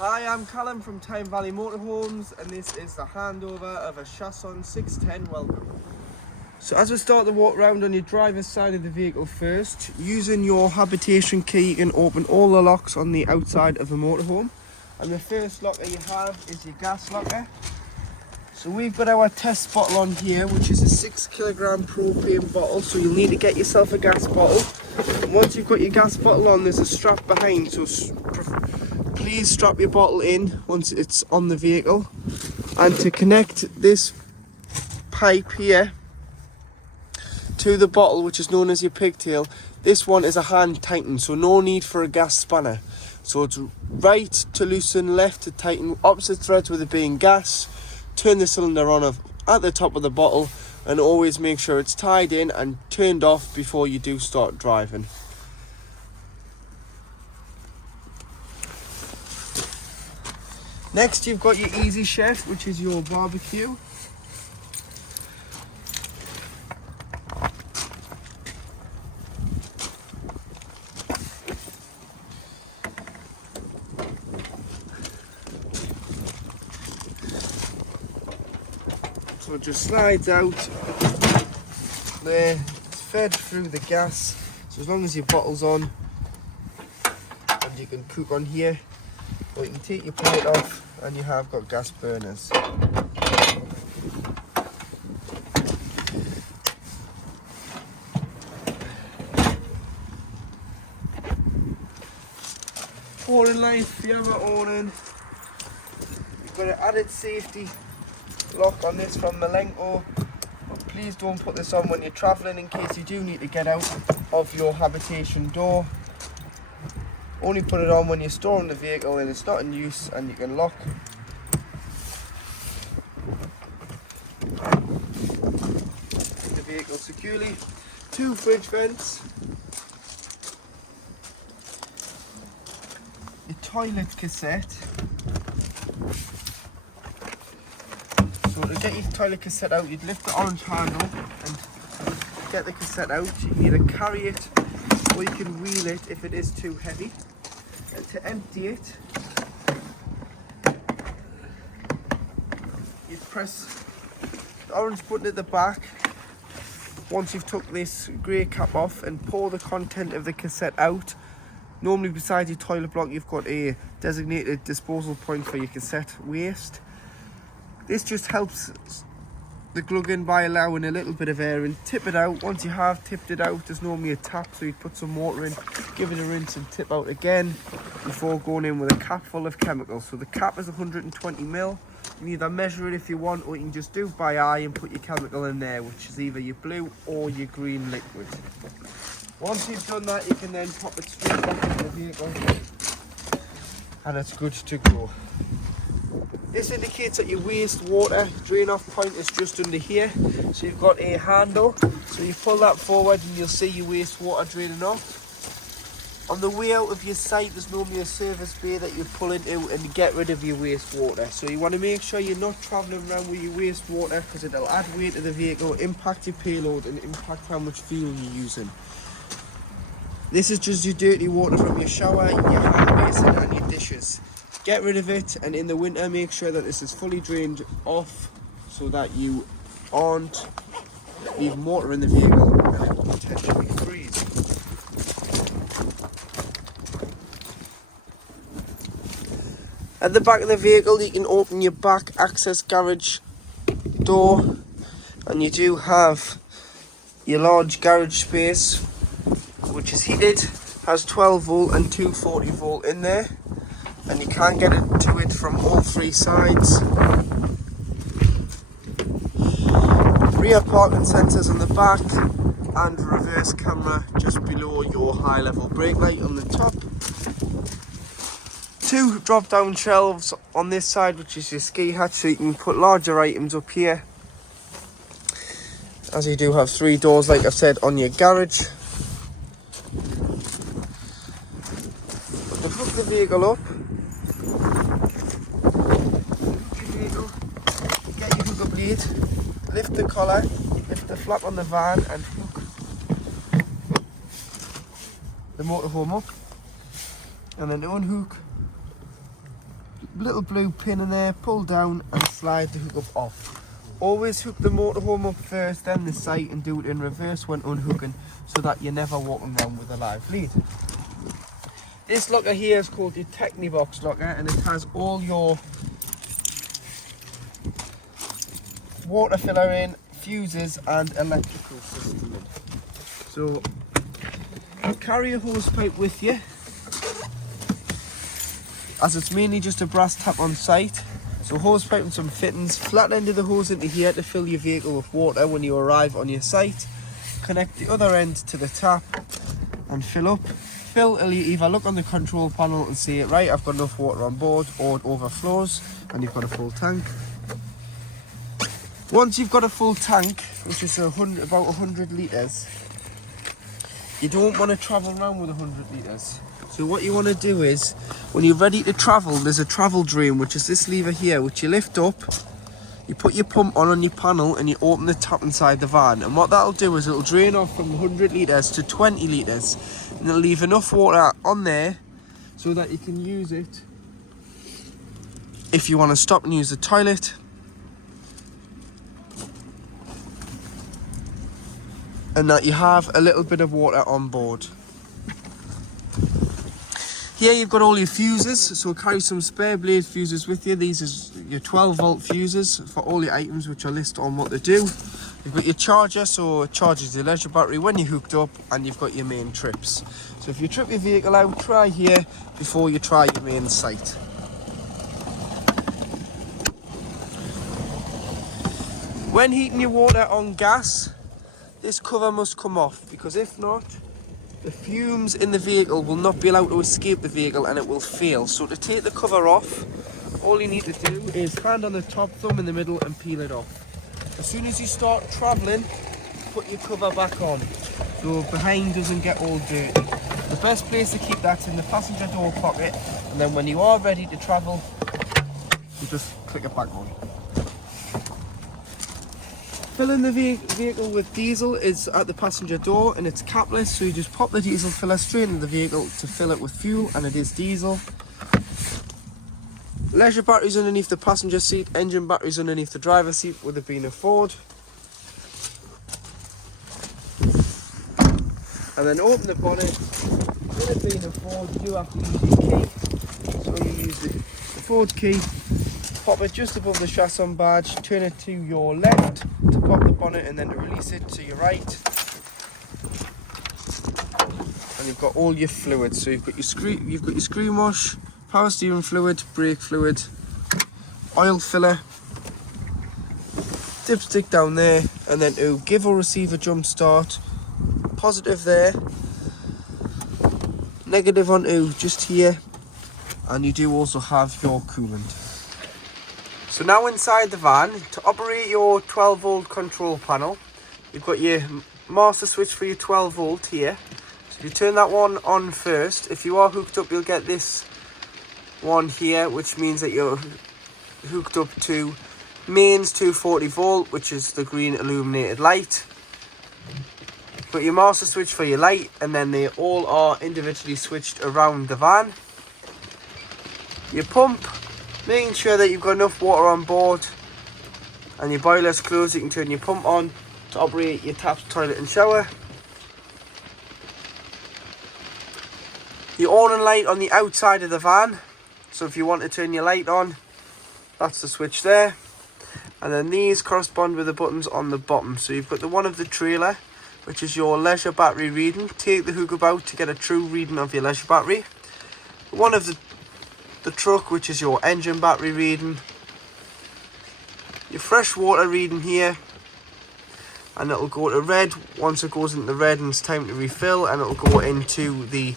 Hi, I'm Callum from Tyne Valley Motorhomes, and this is the handover of a Chausson 610 welcome. So as we start the walk round on your driver's side of the vehicle first, using your habitation key you can open all the locks on the outside of the motorhome. And the first locker you have is your gas locker. So we've got our test bottle on here, which is a 6 kilogram propane bottle, so you'll need to get yourself a gas bottle. And once you've got your gas bottle on, there's a strap behind, so please strap your bottle in once it's on the vehicle. And to connect this pipe here to the bottle, which is known as your pigtail, this one is a hand tighten, so no need for a gas spanner. So it's right to loosen, left to tighten, opposite threads with it being gas. Turn the cylinder on at the top of the bottle, and always make sure it's tied in and turned off before you do start driving. Next you've got your Easy Chef, which is your barbecue. So it just slides out there, it's fed through the gas, so as long as your bottle's on, and you can cook on here, or you can take your plate off and you have got gas burners. Pouring light for your awning. You've got an added safety lock on this from Malenko. Please don't put this on when you're travelling in case you do need to get out of your habitation door. Only put it on when you're storing the vehicle and it's not in use, and you can lock the vehicle securely. 2 fridge vents. Your toilet cassette. So to get your toilet cassette out, you'd lift the orange handle and get the cassette out. You can either carry it or you can wheel it if it is too heavy. And to empty it, you press the orange button at the back once you've took this grey cap off, and pour the content of the cassette out. Normally beside your toilet block you've got a designated disposal point for your cassette waste. This just helps the glug in by allowing a little bit of air and tip it out. Once you have tipped it out, there's normally a tap, so you put some water in, give it a rinse and tip out again before going in with a cap full of chemicals. So the cap is 120 ml. You can either measure it if you want, or you can just do it by eye and put your chemical in there, which is either your blue or your green liquid. Once you've done that, you can then pop it straight back into the vehicle and it's good to go. This indicates that your wastewater drain-off point is just under here. So you've got a handle, so you pull that forward and you'll see your wastewater draining off. On the way out of your site, there's normally a service bay that you pull into and get rid of your wastewater. So you want to make sure you're not travelling around with your wastewater, because it'll add weight to the vehicle, impact your payload and impact how much fuel you're using. This is just your dirty water from your shower, your hand basin and your dishes. Get rid of it, and in the winter make sure that this is fully drained off so that you aren't leaving water in the vehicle and it will potentially freeze. At the back of the vehicle you can open your back access garage door, and you do have your large garage space which is heated, has 12 volt and 240 volt in there. And you can get it to it from all 3 sides. Rear parking sensors on the back, and reverse camera just below your high level brake light on the top. 2 drop down shelves on this side, which is your ski hatch, so you can put larger items up here. As you do have 3 doors, like I've said, on your garage. To hook the vehicle up, get your hookup lead, lift the collar, lift the flap on the van and hook the motorhome up, and then unhook little blue pin in there, pull down and slide the hook up off. Always hook the motorhome up first, then the sight, and do it in reverse when unhooking, so that you're never walking around with a live lead. This locker here is called the Technibox locker, and it has all your water filler in, fuses and electrical system in. So carry a hose pipe with you, as it's mainly just a brass tap on site. So hose pipe and some fittings, flat end of the hose into here to fill your vehicle with water when you arrive on your site. Connect the other end to the tap and fill up. Fill till you either look on the control panel and see it, right, I've got enough water on board, or it overflows and you've got a full tank. Once you've got a full tank, which is about 100 litres, you don't want to travel around with 100 litres. So what you want to do is, when you're ready to travel, there's a travel drain, which is this lever here, which you lift up, you put your pump on your panel and you open the tap inside the van. And what that'll do is it'll drain off from 100 litres to 20 litres. And it'll leave enough water on there so that you can use it if you want to stop and use the toilet. And that you have a little bit of water on board. Here you've got all your fuses, so carry some spare blade fuses with you. These are your 12 volt fuses for all your items, which are listed on what they do. You've got your charger, so it charges the leisure battery when you're hooked up, and you've got your main trips. So if you trip your vehicle out, try here before you try your main site. When heating your water on gas, this cover must come off, because if not, the fumes in the vehicle will not be allowed to escape the vehicle and it will fail. So to take the cover off, all you need to do is hand on the top, thumb in the middle and peel it off. As soon as you start travelling, put your cover back on so behind doesn't get all dirty. The best place to keep that's in the passenger door pocket, and then when you are ready to travel, you just click it back on. Filling the vehicle with diesel is at the passenger door and it's capless, so you just pop the diesel filler straight into the vehicle to fill it with fuel, and it is diesel. Leisure batteries underneath the passenger seat, engine batteries underneath the driver's seat, with it being a Ford. And then open the bonnet. With it being a Ford, you do have to use your key. So you use the Ford key, pop it just above the Chausson badge, turn it to your left to pop the bonnet, and then to release it to your right. And you've got all your fluids. So you've got your screen wash, power steering fluid, brake fluid, oil filler, dipstick down there, and then to give or receive a jump start, positive there, negative onto just here, and you do also have your coolant. So now inside the van, to operate your 12 volt control panel, you've got your master switch for your 12 volt here. So you turn that one on first. If you are hooked up, you'll get this one here, which means that you're hooked up to mains 240 volt, which is the green illuminated light. You've got your master switch for your light, and then they all are individually switched around the van. Your pump, making sure that you've got enough water on board and your boiler's closed, you can turn your pump on to operate your taps, toilet and shower. Your awning light on the outside of the van, so if you want to turn your light on, that's the switch there. And then these correspond with the buttons on the bottom. So you've got the one of the trailer, which is your leisure battery reading. Take the hook about to get a true reading of your leisure battery. One of the truck, which is your engine battery reading. Your fresh water reading here, and it'll go to red. Once it goes into red and it's time to refill, and it'll go into the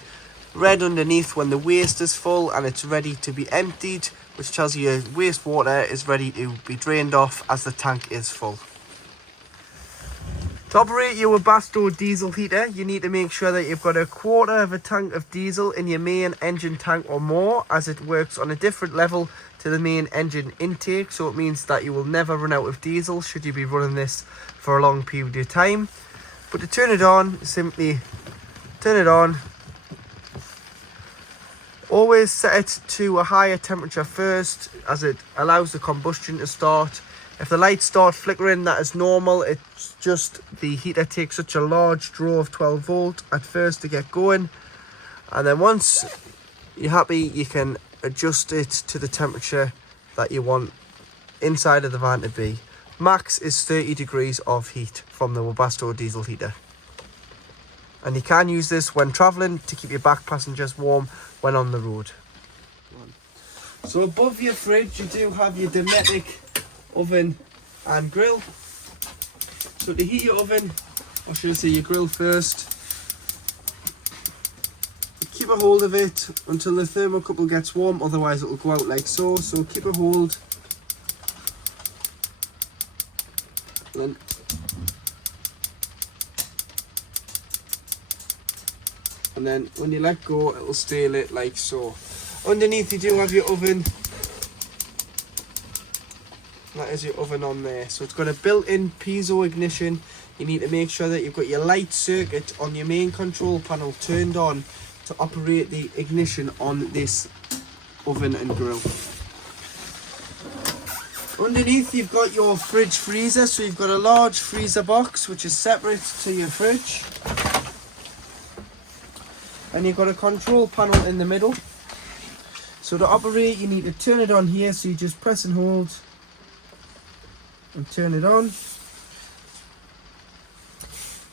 red underneath when the waste is full and it's ready to be emptied, which tells you your wastewater is ready to be drained off as the tank is full. To operate your Webasto diesel heater, you need to make sure that you've got a quarter of a tank of diesel in your main engine tank or more, as it works on a different level to the main engine intake. So it means that you will never run out of diesel should you be running this for a long period of time. But to turn it on, simply turn it on, Always set it to a higher temperature first, as it allows the combustion to start. If the lights start flickering, that is normal. It's just the heater takes such a large draw of 12 volt at first to get going, and then once you're happy, you can adjust it to the temperature that you want inside of the van to be. Max is 30 degrees of heat from the Webasto diesel heater, and you can use this when travelling to keep your back passengers warm when on the road. So above your fridge you do have your Dometic oven and grill. So to heat your oven, or should I say your grill first, keep a hold of it until the thermocouple gets warm, otherwise it will go out like so. So keep a hold, and then when you let go, it will stay lit like so. Underneath you do have your oven. That is your oven on there. So it's got a built-in piezo ignition. You need to make sure that you've got your light circuit on your main control panel turned on to operate the ignition on this oven and grill. Underneath you've got your fridge freezer. So you've got a large freezer box which is separate to your fridge, and you've got a control panel in the middle. So to operate, you need to turn it on here, so you just press and hold and turn it on.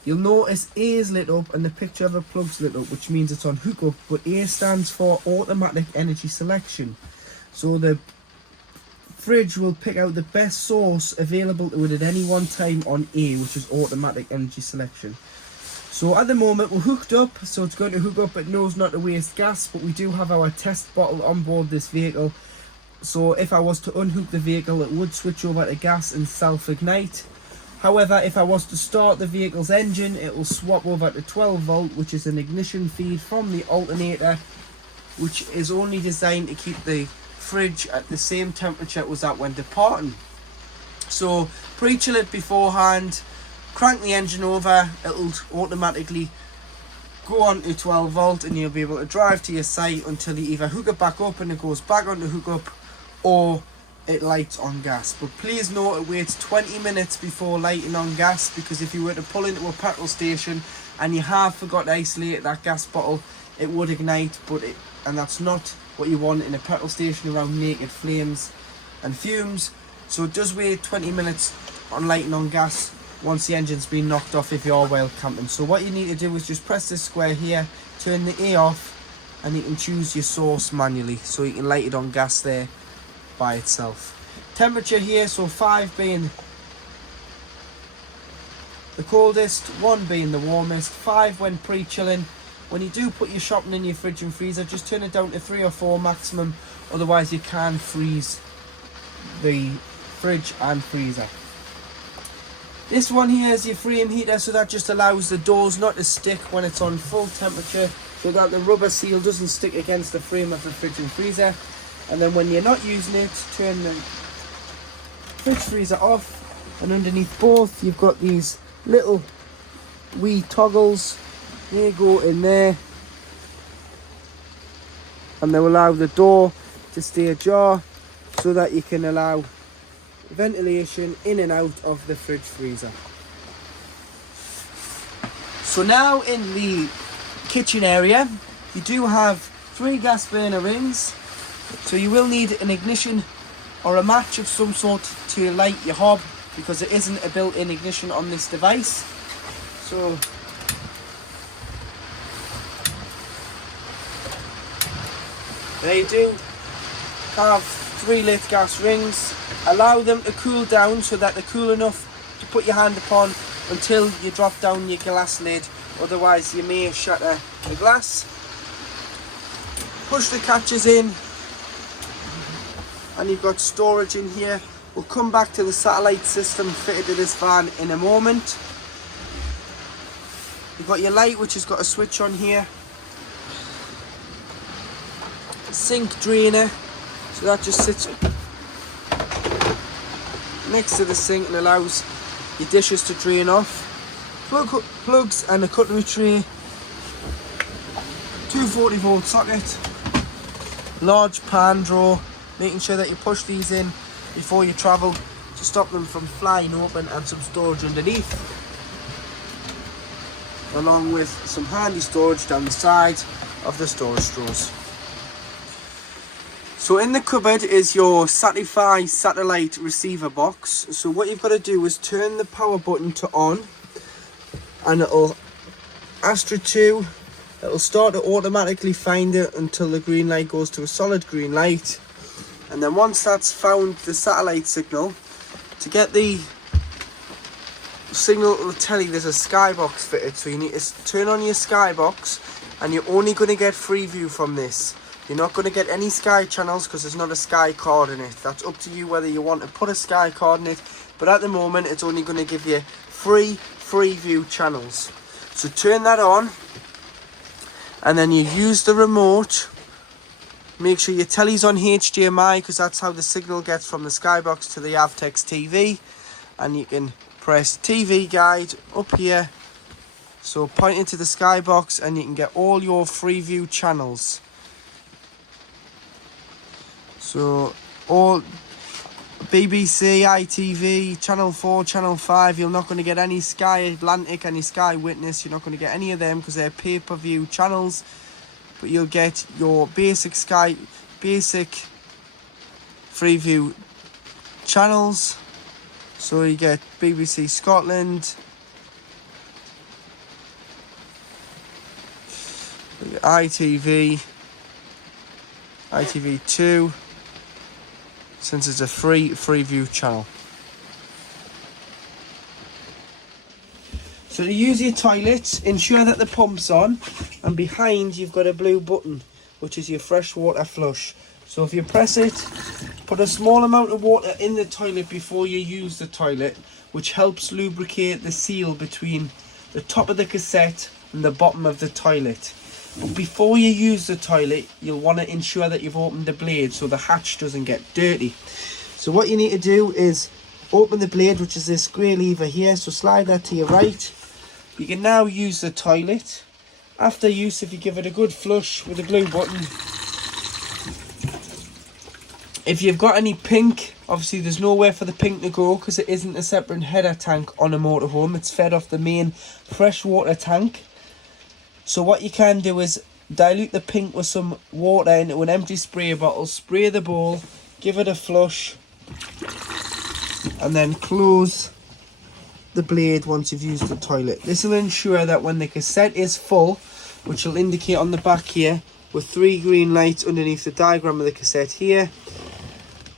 You'll notice A is lit up and the picture of a plug's lit up, which means it's on hookup, but A stands for automatic energy selection. So the fridge will pick out the best source available to it at any one time on A, which is automatic energy selection. So at the moment we're hooked up, so it's going to hook up. It knows not to waste gas, but we do have our test bottle on board this vehicle. So if I was to unhook the vehicle, it would switch over to gas and self-ignite. However, if I was to start the vehicle's engine, it will swap over to 12 volt, which is an ignition feed from the alternator, which is only designed to keep the fridge at the same temperature it was at when departing. So pre-chill it beforehand, crank the engine over, it'll automatically go on to 12 volt, and you'll be able to drive to your site until you either hook it back up and it goes back on to hook up, or it lights on gas. But please note, it waits 20 minutes before lighting on gas, because if you were to pull into a petrol station and you have forgot to isolate that gas bottle, it would ignite, and that's not what you want in a petrol station around naked flames and fumes. So it does wait 20 minutes on lighting on gas once the engine's been knocked off if you're wild camping. So what you need to do is just press this square here, turn the A off, and you can choose your source manually, so you can light it on gas there by itself. Temperature here, so 5 being the coldest, 1 being the warmest, 5 when pre-chilling. When you do put your shopping in your fridge and freezer, just turn it down to 3 or 4 maximum, otherwise you can freeze the fridge and freezer. This one here is your frame heater, so that just allows the doors not to stick when it's on full temperature, so that the rubber seal doesn't stick against the frame of the fridge and freezer. And then when you're not using it, turn the fridge freezer off, and underneath both you've got these little wee toggles. They go in there, and they'll allow the door to stay ajar, so that you can allow ventilation in and out of the fridge freezer. So now in the kitchen area, you do have 3 gas burner rings. So you will need an ignition or a match of some sort to light your hob, because there isn't a built-in ignition on this device. So they do have 3 lit gas rings. Allow them to cool down so that they're cool enough to put your hand upon until you drop down your glass lid, otherwise you may shatter the glass. Push the catches in, and you've got storage in here. We'll come back to the satellite system fitted to this van in a moment. You've got your light, which has got a switch on here. Sink drainer, so that just sits next to the sink and allows your dishes to drain off. Plugs and a cutlery tray. 240 volt socket. large pan drawer, making sure that you push these in before you travel to stop them from flying open, and some storage underneath, along with some handy storage down the side of the storage drawers. So in the cupboard is your Satify satellite receiver box. So what you've got to do is turn the power button to on, and it'll Astra 2, it'll start to automatically find it until the green light goes to a solid green light. And then once that's found the satellite signal, to get the signal to the telly, there's a skybox fitted. So you need to turn on your skybox, and you're only going to get free view from this. You're not going to get any Sky channels because there's not a Sky card in it. That's up to you whether you want to put a Sky card in it. But at the moment, it's only going to give you free view channels. So turn that on, and then you use the remote. Make sure your telly's on HDMI, because that's how the signal gets from the Skybox to the Avtex TV. And you can press TV guide up here. So point into the Skybox, and you can get all your free view channels. So all BBC, ITV, Channel 4, Channel 5, you're not going to get any Sky Atlantic, any Sky Witness. You're not going to get any of them because they're pay-per-view channels. But you'll get your basic Sky, basic free view channels. So you get BBC Scotland, ITV, ITV2, since it's a free view channel. So to use your toilets, ensure that the pump's on, and behind you've got a blue button, which is your freshwater flush. So if you press it, put a small amount of water in the toilet before you use the toilet, which helps lubricate the seal between the top of the cassette and the bottom of the toilet. But before you use the toilet, you'll want to ensure that you've opened the blade so the hatch doesn't get dirty. So what you need to do is open the blade, which is this grey lever here. So slide that to your right. You can now use the toilet. After use, if you give it a good flush with the blue button, if you've got any pink, obviously there's nowhere for the pink to go because it isn't a separate header tank on a motorhome. It's fed off the main freshwater tank. So what you can do is dilute the pink with some water into an empty spray bottle, spray the bowl, give it a flush, and then close the blade once you've used the toilet. This will ensure that when the cassette is full, which will indicate on the back here with 3 green lights underneath the diagram of the cassette here,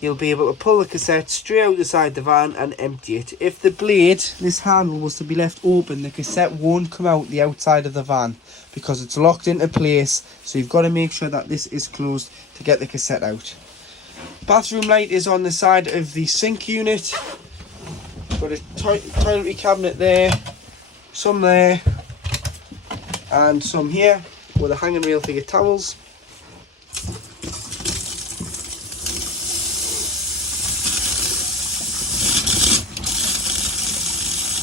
you'll be able to pull the cassette straight out the side of the van and empty it. If the blade, this handle, was to be left open, the cassette won't come out the outside of the van because it's locked into place. So you've got to make sure that this is closed to get the cassette out. Bathroom light is on the side of the sink unit. Got a toiletry cabinet there, some there, and some here with a hanging rail for your towels.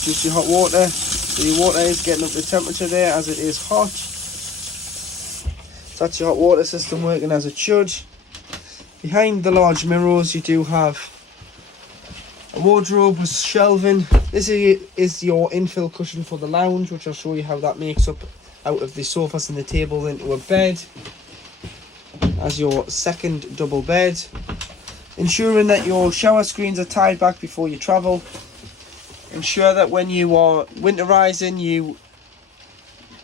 Just your hot water. So your water is getting up to temperature there as it is hot. So that's your hot water system working as it should. Behind the large mirrors you do have a wardrobe with shelving. This is your infill cushion for the lounge, which I'll show you how that makes up out of the sofas and the table into a bed as your second double bed. Ensuring that your shower screens are tied back before you travel. Ensure that when you are winterizing, you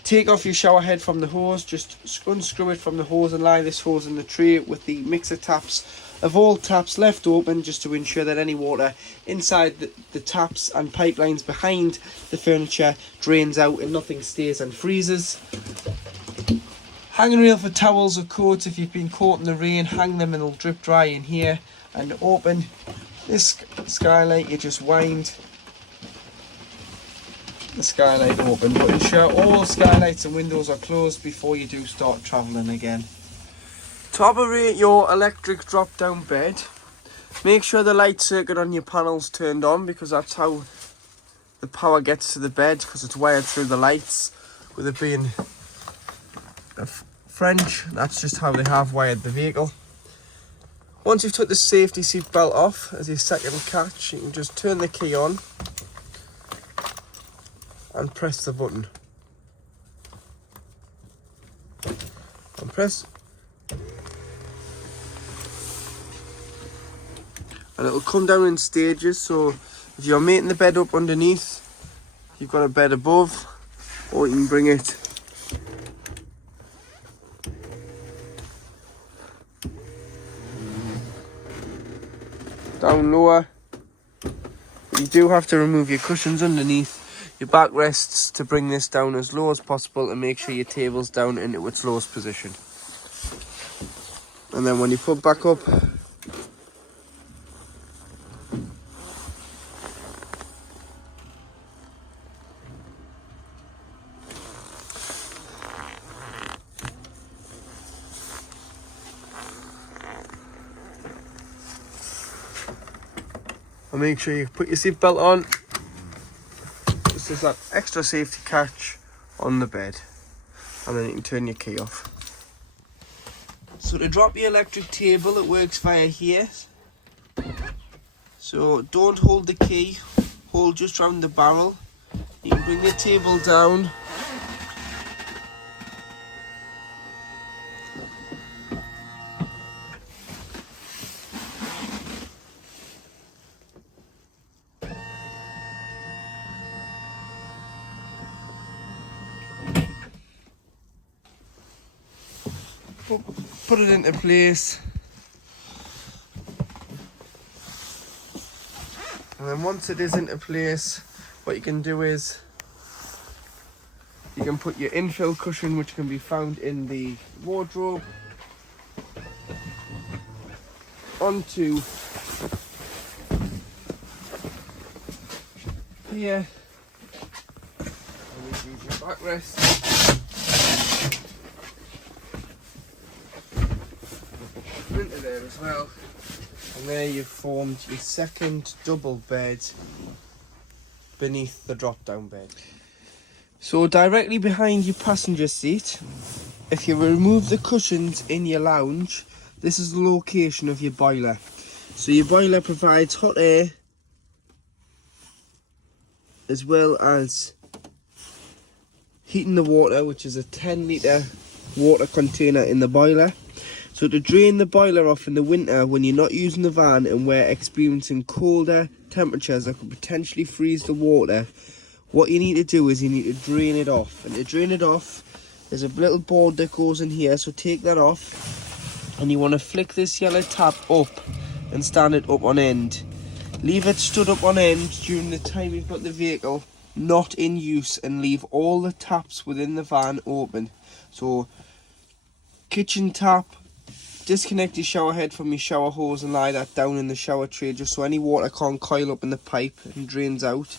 take off your shower head from the hose. Just unscrew it from the hose and lie this hose in the tray with the mixer taps of all taps left open, just to ensure that any water inside the taps and pipelines behind the furniture drains out and nothing stays and freezes. Hanging rail for towels or coats. If you've been caught in the rain, hang them and they'll drip dry in here. And open this skylight, you just wind the skylight open, but ensure all skylights and windows are closed before you do start travelling again. To operate your electric drop down bed, make sure the light circuit on your panel's turned on, because that's how the power gets to the bed, because it's wired through the lights. With it being French, that's just how they have wired the vehicle. Once you've took the safety seat belt off as your second catch, you can just turn the key on and press the button. And press. And it'll come down in stages, so if you're making the bed up underneath, you've got a bed above, or you can bring it down lower. You do have to remove your cushions underneath your backrests to bring this down as low as possible and make sure your table's down into its lowest position. And then when you put back up, and make sure you put your seatbelt on. This is that extra safety catch on the bed, and then you can turn your key off. So to drop your electric table, it works via here. So don't hold the key, hold just round the barrel. You can bring the table down. Put it into place, and then once it is into place, what you can do is you can put your infill cushion, which can be found in the wardrobe, onto here, and you use your backrest. Into there as well, and there you've formed your second double bed beneath the drop down bed. So directly behind your passenger seat, if you remove the cushions in your lounge, this is the location of your boiler. So your boiler provides hot air as well as heating the water, which is a 10-litre water container in the boiler. So to drain the boiler off in the winter when you're not using the van and we're experiencing colder temperatures that could potentially freeze the water, what you need to do is you need to drain it off. And to drain it off, there's a little board that goes in here, so take that off. And you want to flick this yellow tap up and stand it up on end. Leave it stood up on end during the time you've got the vehicle not in use, and leave all the taps within the van open. So kitchen tap, disconnect your shower head from your shower hose and lie that down in the shower tray just so any water can't coil up in the pipe and drains out.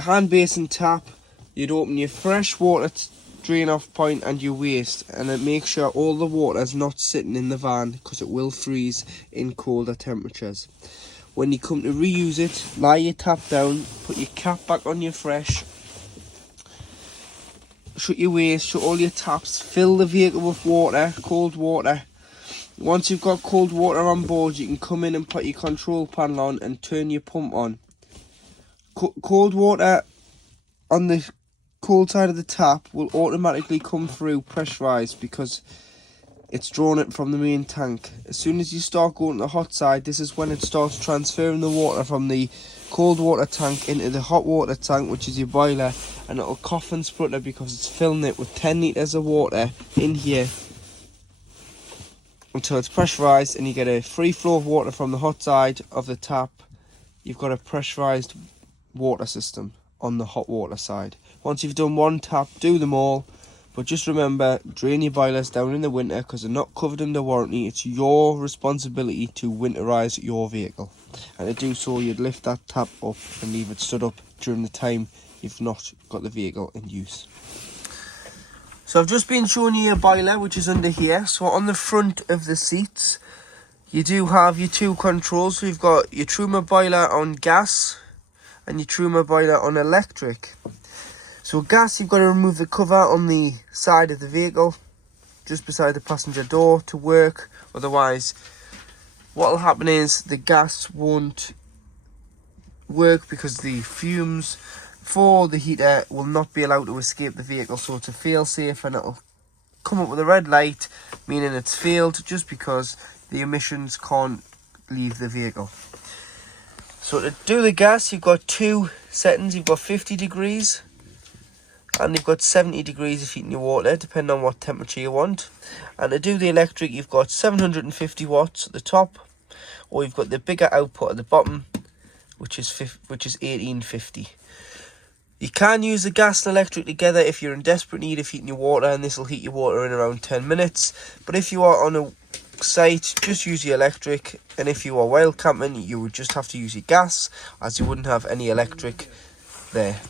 Hand basin tap, you'd open your fresh water drain off point and your waste, and then make sure all the water is not sitting in the van because it will freeze in colder temperatures. When you come to reuse it, lie your tap down, put your cap back on your fresh, shut your waste, shut all your taps, fill the vehicle with water, cold water. Once you've got cold water on board, you can come in and put your control panel on and turn your pump on. Cold water on the cold side of the tap will automatically come through pressurised because it's drawn it from the main tank. As soon as you start going to the hot side, this is when it starts transferring the water from the cold water tank into the hot water tank, which is your boiler, and it'll cough and splutter because it's filling it with 10 litres of water in here until it's pressurised and you get a free flow of water from the hot side of the tap. You've got a pressurised water system on the hot water side. Once you've done one tap, do them all, but just remember, drain your boilers down in the winter because they're not covered under warranty. It's your responsibility to winterise your vehicle, and to do so you'd lift that tap up and leave it stood up during the time you've not got the vehicle in use. So I've just been showing you your boiler, which is under here. So on the front of the seats you do have your two controls. So you've got your Truma boiler on gas and your Truma boiler on electric. So gas, you've got to remove the cover on the side of the vehicle, just beside the passenger door to work. Otherwise, what will happen is the gas won't work because the fumes for the heater will not be allowed to escape the vehicle, so it's a fail safe, and it'll come up with a red light meaning it's failed just because the emissions can't leave the vehicle. So to do the gas, you've got two settings. You've got 50 degrees and you've got 70 degrees of heating your water, depending on what temperature you want. And to do the electric, you've got 750 watts at the top, or you've got the bigger output at the bottom, which is 1850. You can use the gas and electric together if you're in desperate need of heating your water, and this will heat your water in around 10 minutes. But if you are on a site, just use the electric, and if you are wild camping, you would just have to use your gas, as you wouldn't have any electric there.